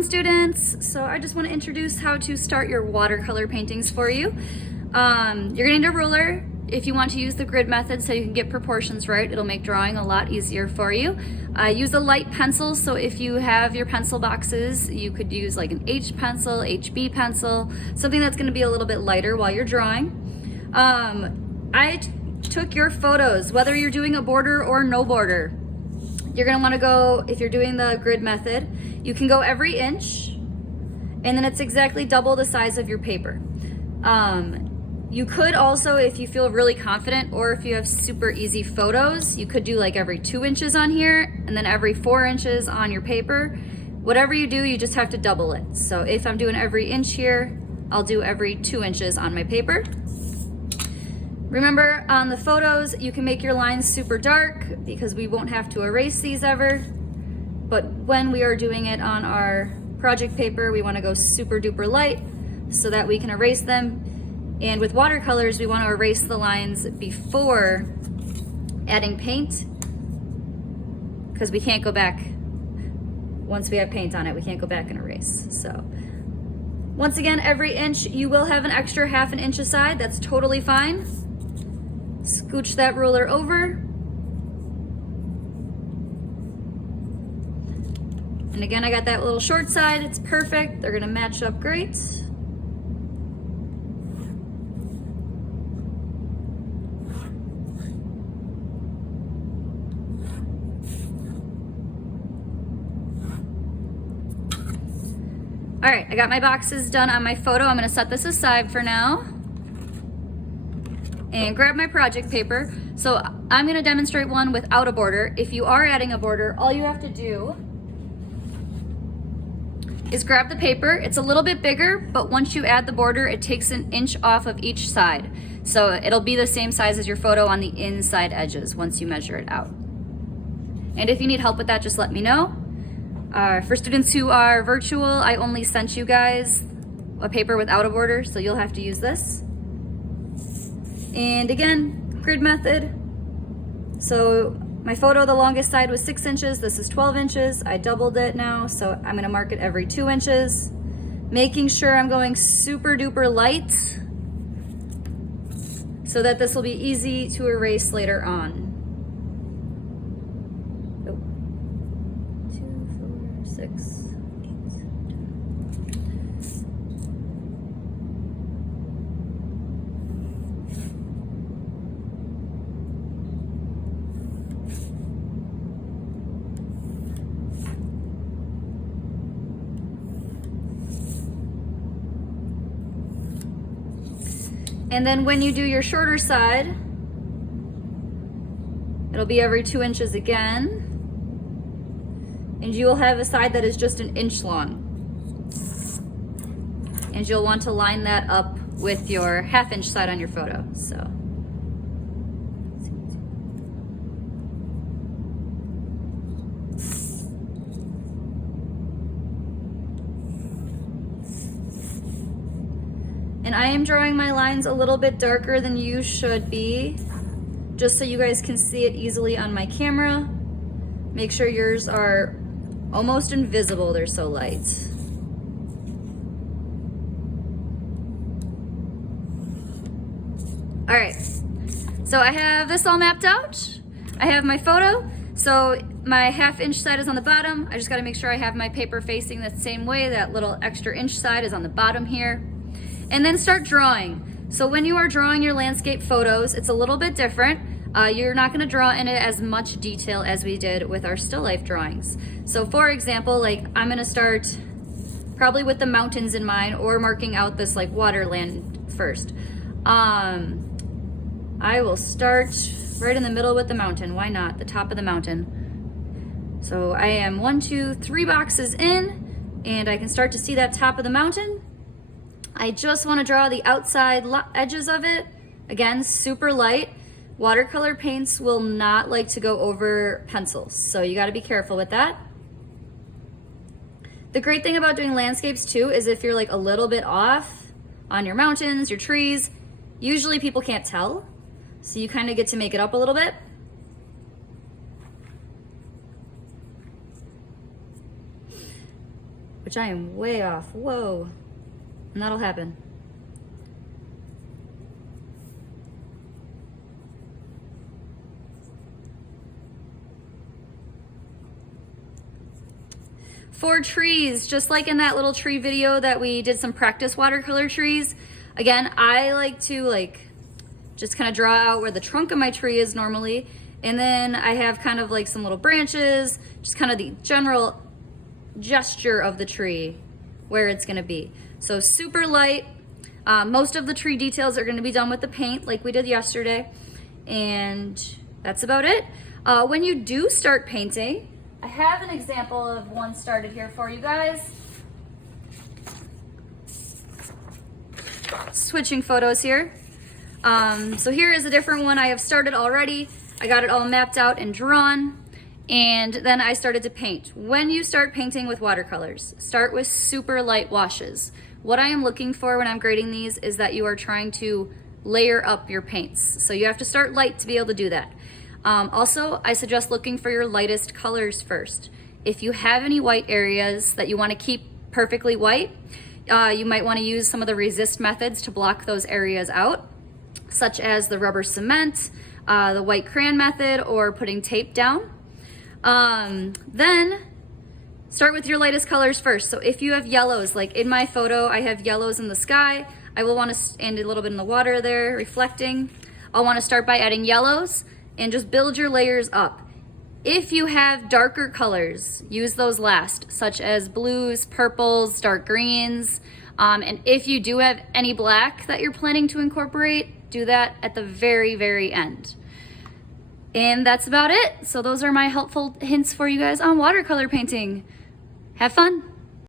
everyone, students. So I just want to introduce how to start your watercolor paintings for you. You're gonna need a ruler if you want to use the grid method so you can get proportions right. It'll make drawing a lot easier for you. Use a light pencil, so if you have your pencil boxes, you could use like an H pencil, HB pencil, something that's gonna be a little bit lighter while you're drawing. I took your photos, whether you're doing a border or no border. You're gonna wanna go, if you're doing the grid method, you can go every inch, and then it's exactly double the size of your paper. You could also, if you feel really confident or if you have super easy photos, you could do like every 2 inches on here and then every 4 inches on your paper. Whatever you do, you just have to double it. So if I'm doing every inch here, I'll do every 2 inches on my paper. Remember, on the photos, you can make your lines super dark because we won't have to erase these ever. But when we are doing it on our project paper, we want to go super duper light so that we can erase them. And with watercolors, we want to erase the lines before adding paint because we can't go back. Once we have paint on it, we can't go back and erase. So once again, every inch, you will have an extra ½ inch aside. That's totally fine. Scooch that ruler over. And again, I got that little short side. It's perfect. They're gonna match up great. All right, I got my boxes done on my photo. I'm gonna set this aside for now and grab my project paper. So I'm gonna demonstrate one without a border. If you are adding a border, all you have to do is grab the paper. It's a little bit bigger, but once you add the border, it takes an inch off of each side. So it'll be the same size as your photo on the inside edges once you measure it out. And if you need help with that, just let me know. For students who are virtual, I only sent you guys a paper without a border, so you'll have to use this. And again, grid method. So my photo, the longest side was 6 inches. This is 12 inches. I doubled it now, so I'm gonna mark it every 2 inches, making sure I'm going super duper light so that this will be easy to erase later on. 6, 8. And then when you do your shorter side, it'll be every 2 inches again. And you will have a side that is just an inch long. And you'll want to line that up with your ½ inch side on your photo, so. And I am drawing my lines a little bit darker than you should be, just so you guys can see it easily on my camera. Make sure yours are almost invisible, they're so light. All right, so I have this all mapped out. I have my photo. So my ½ inch side is on the bottom. I just gotta make sure I have my paper facing the same way. That little extra inch side is on the bottom here. And then start drawing. So when you are drawing your landscape photos, it's a little bit different. You're not gonna draw in it as much detail as we did with our still life drawings. So for example, like I'm gonna start probably with the mountains in mind or marking out this like waterland first. I will start right in the middle with the mountain. Why not? The top of the mountain. So I am 1, 2, 3 boxes in, and I can start to see that top of the mountain. I just wanna draw the outside edges of it. Again, super light. Watercolor paints will not like to go over pencils, so you gotta be careful with that. The great thing about doing landscapes too is if you're like a little bit off on your mountains, your trees, usually people can't tell, so you kind of get to make it up a little bit. which I am way off. Whoa. And that'll happen. For trees, just like in that little tree video that we did some practice watercolor trees, again, I like to just kind of draw out where the trunk of my tree is normally, and then I have kind of like some little branches, just kind of the general gesture of the tree where it's gonna be. So super light. Most of the tree details are gonna be done with the paint like we did yesterday, and that's about it. When you do start painting, I have an example of one started here for you guys. Switching photos here. So here is a different one I have started already. I got it all mapped out and drawn, and then I started to paint. When you start painting with watercolors, start with super light washes. What I am looking for when I'm grading these is that you are trying to layer up your paints. So you have to start light to be able to do that. Also, I suggest looking for your lightest colors first. If you have any white areas that you want to keep perfectly white, you might want to use some of the resist methods to block those areas out, such as the rubber cement, the white crayon method, or putting tape down. Then start with your lightest colors first. So if you have yellows, like in my photo, I have yellows in the sky. I will want to, and a little bit in the water there, reflecting. I'll want to start by adding yellows and just build your layers up. If you have darker colors, use those last, such as blues, purples, dark greens. And if you do have any black that you're planning to incorporate, do that at the very, very end. And that's about it. So those are my helpful hints for you guys on watercolor painting. Have fun.